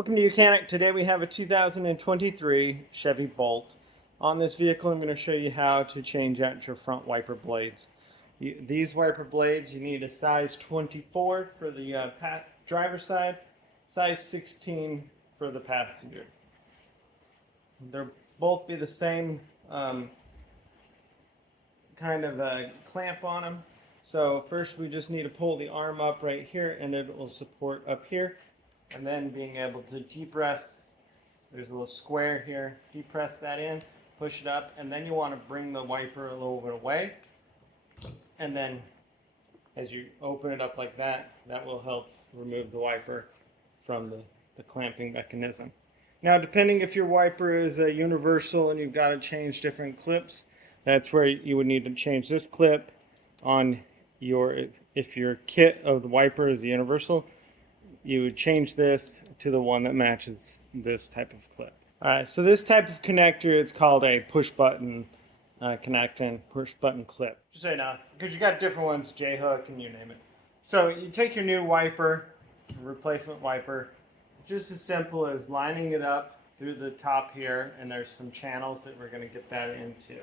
Welcome to Mechanic. Today we have a 2023 Chevy Bolt. On this vehicle I'm going to show you how to change out your front wiper blades. These wiper blades, you need a size 24 for the driver's side, size 16 for the passenger. They'll both be the same kind of clamp on them. So first we just need to pull the arm up right here and it will support up here. And then being able to depress, there's a little square here, depress that in, push it up, and then you want to bring the wiper a little bit away. And then as you open it up like that, that will help remove the wiper from the clamping mechanism. Now depending if your wiper is a universal and you've got to change different clips, that's where you would need to change this clip on if your kit of the wiper is the universal, you would change this to the one that matches this type of clip. Alright, so this type of connector is called a push button connector and push button clip. Just so you know, because you got different ones, J-hook and you name it. So you take your new wiper, replacement wiper, just as simple as lining it up through the top here, and there's some channels that we're going to get that into.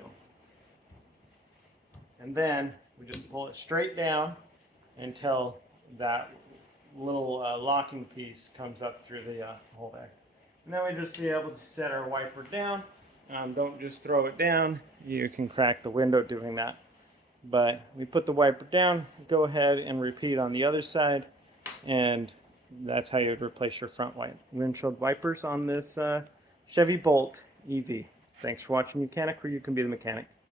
And then we just pull it straight down until that little locking piece comes up through the hole there. And then we just be able to set our wiper down. Don't just throw it down. You can crack the window doing that. But we put the wiper down, go ahead and repeat on the other side, and that's how you would replace your front windshield wipers on this Chevy Bolt EV. Thanks for watching Mechanic, where you can be the mechanic.